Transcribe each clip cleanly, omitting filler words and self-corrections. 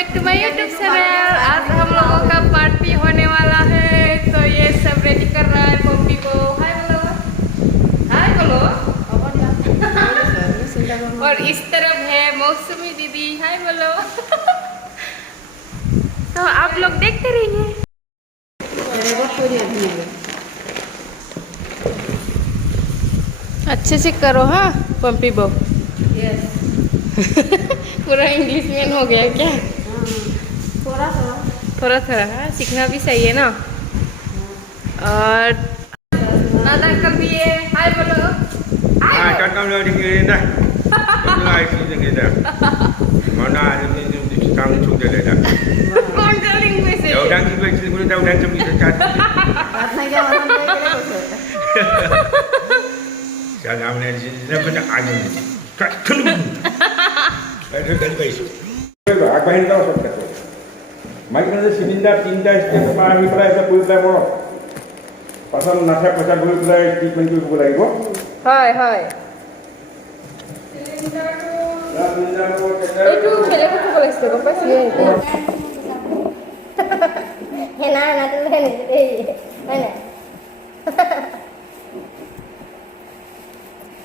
Back to my YouTube channel. आज हम लोगों का पार्टी होने वाला है, तो ये सब रेडी कर रहा है पम्पी को। हाय बोलो, हाय बोलो। और इस तरफ है मौसमी दीदी, हाय बोलो। तो आप लोग देखते रहिए। अच्छे से करो हाँ पम्पी बो। पूरा इंग्लिश में हो गया क्या? थोड़ा थोड़ा हाँ, सीखना भी चाहिए ना। और दादा अंकल भी है, हाय बोलो। Ah, kakak udah dengerin dah. Udah itu dengerin dah. Mana ini sekarang sudah dah. कौन सा लैंग्वेज है? Ya udah kita boleh tahu dah cuma kita chat. Jangan mana sih, saya punya anu. Kat kelum. Ada dah guys. Aku ini tahu sobat. Mungkin ada silinda tinta step apa ini pernah saya boleh tahu. Pasal nasi pasal boleh tahu treatment itu boleh ibu. हाय हाय এইটো খেলে কথা বলাইছে গম পাইছে হেনা না তো হেনে এই হেনে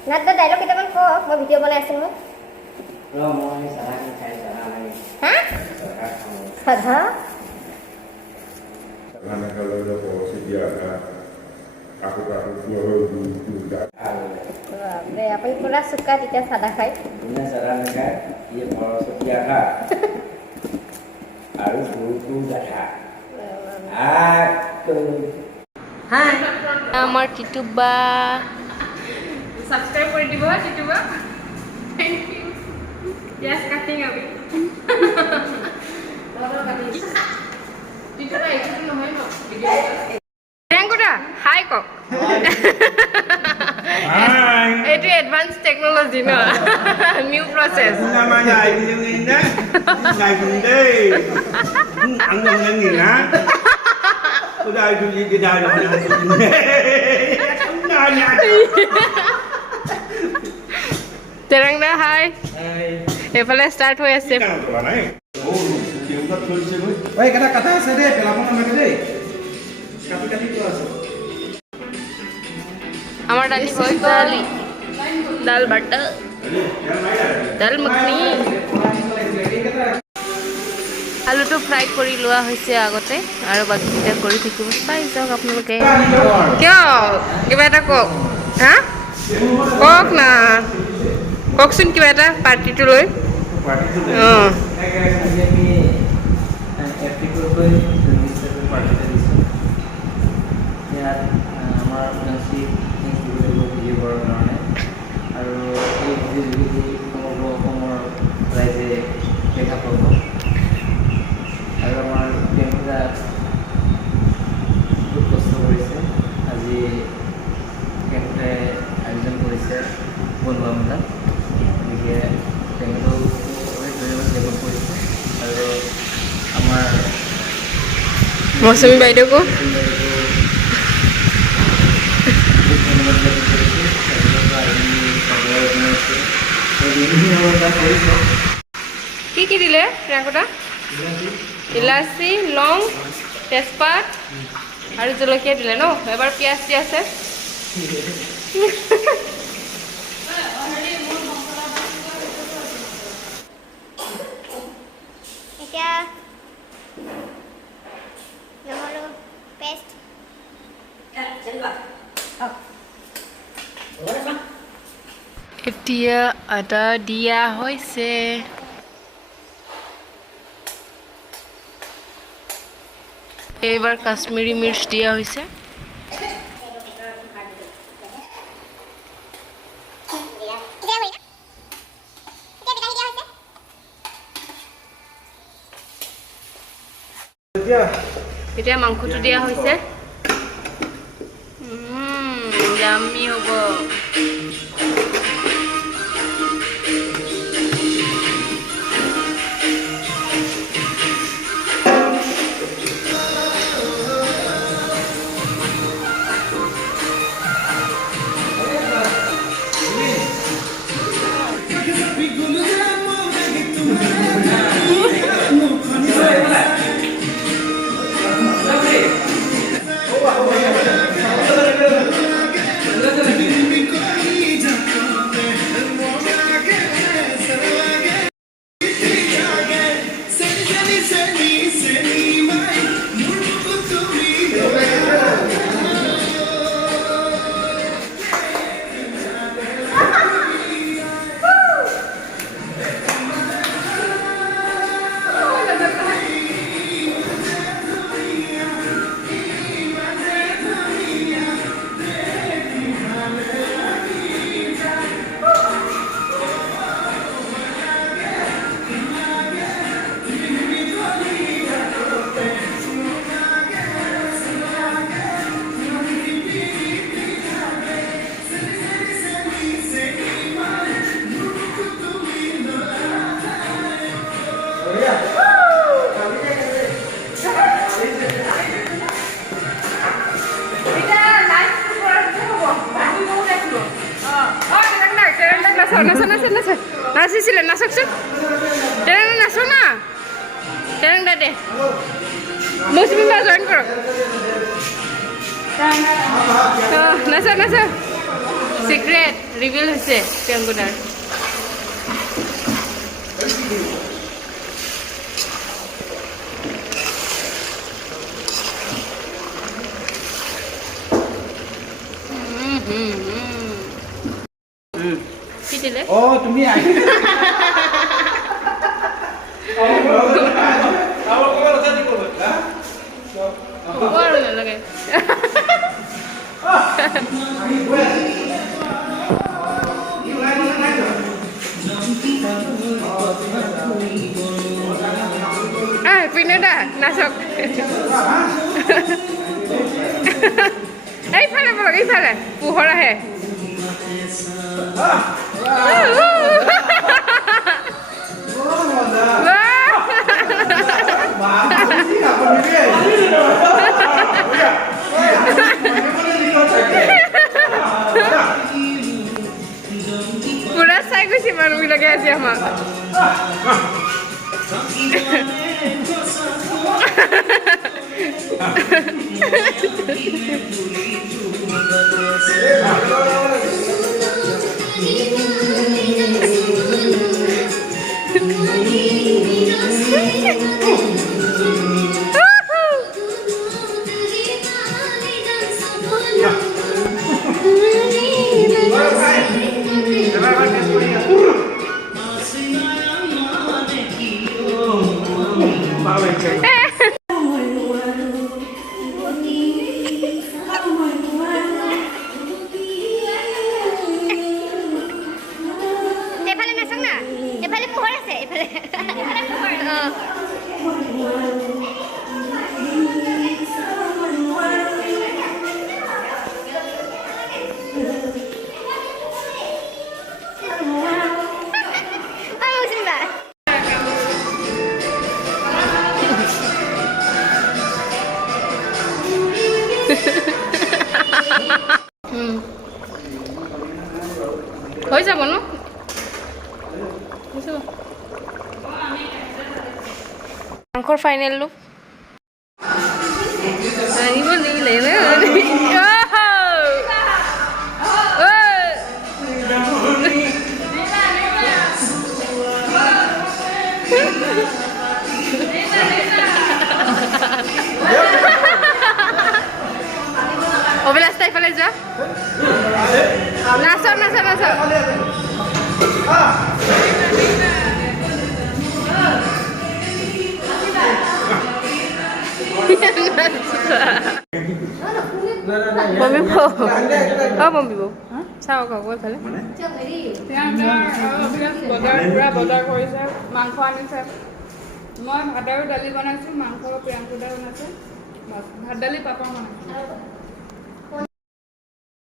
না তো ডায়লগ কেইটামান কও মই ভিডিও বনাই আছো মই মই সারা খাই সারা নাই হ্যাঁ সাধা Karena kalau ada polisi dia ada aku juga. Babe, apa yang kurang suka kita sada khai? Punya saran kan, ia kalau setiaka harus butuh data. Aku. হাই আমার টিটুবা সাবস্ক্রাইব করে দিব টিটুবা থ্যাংক ইউ यस কাটিং আমি টিটুবা এইটো নহয় ন video টেংকুটা হাই কক Hai. itu advanced technology no new process Namanya ini dah. Ngai benda. Anggap lagi nah. Udah itu di dalam. Nanya. terang dah hai এফালে start হৈ আছে Oi, kata saya deh, pelapon nama deh. Kati itu asal. আমার ডালি হৈ গ'ল দাল বাটা দাল মখনি আলুটো ফ্ৰাই কৰি লোৱা হৈছে আগতে আৰু বাকীকেইটা কৰি থাকিব চাই যাওক আপোনালোকে কিয় কিবা এটা কওক হা কওক না কওকচোন কিবা এটা পাৰ্টিটো লৈ অঁ আৰু এই ভিডিঅ'টো সমগ্ৰ অসমৰ ৰাইজে দেখা পাব আৰু আমাৰ তেওঁলোকে বহুত কষ্ট কৰিছে আজি তেওঁলোকে আয়োজন কৰিছে বনোৱা মেলা গতিকে তেওঁলোকেও অনেক ধন্যবাদ জ্ঞাপন কৰিছে আৰু আমাৰ মৌচুমী বাইদেউকো ধন্যবাদ জ্ঞাপন কৰিছে কি দিলে প্ৰিয়ংকটা ইলাচি লং তেজপাত আৰু জলকীয়া দিলে ন এবাৰ পিঁয়াজ দি আছে এতিয়া নহৰু পেষ্ট এতিয়া আদা দিয়া হৈছে এইবাৰ কাশ্মীৰী মিৰ্চ দিয়া হৈছে এতিয়া মাংসটো দিয়া হৈছে ইয়াম্মি হ'ব নাচিছিলে নাচকচোন তেৰেং নাচো না তেৰেং দে মৌচুমী বা জইন কৰক নাচা চিক্ৰেট ৰিভিল হৈছে প্ৰিয়ংকুদাৰ কি দিলে তুমি আহি বৰ নালাগে পিনে দা নাচক এইফালে বলক এইফালে পোহৰ আহে পুৰা চাই গৈছে মানুহবিলাকে আজি আমাক এফালে নাচক না এফালে পোহৰ আছে এফালে হৈ যাব ন মাংসৰ ফাইনেল লুক আহিব নিলে অভিলাষ তাই ফালে যা নাচ বমিব চাওক আকৌ এইফালে বজাৰ কৰিছে মাংস আনিছে মই ভাত আৰু দালি বনাইছোঁ মাংস প্ৰিয়ংকুদাই বনাইছে ভাত দালি পাপৰ বনাইছোঁ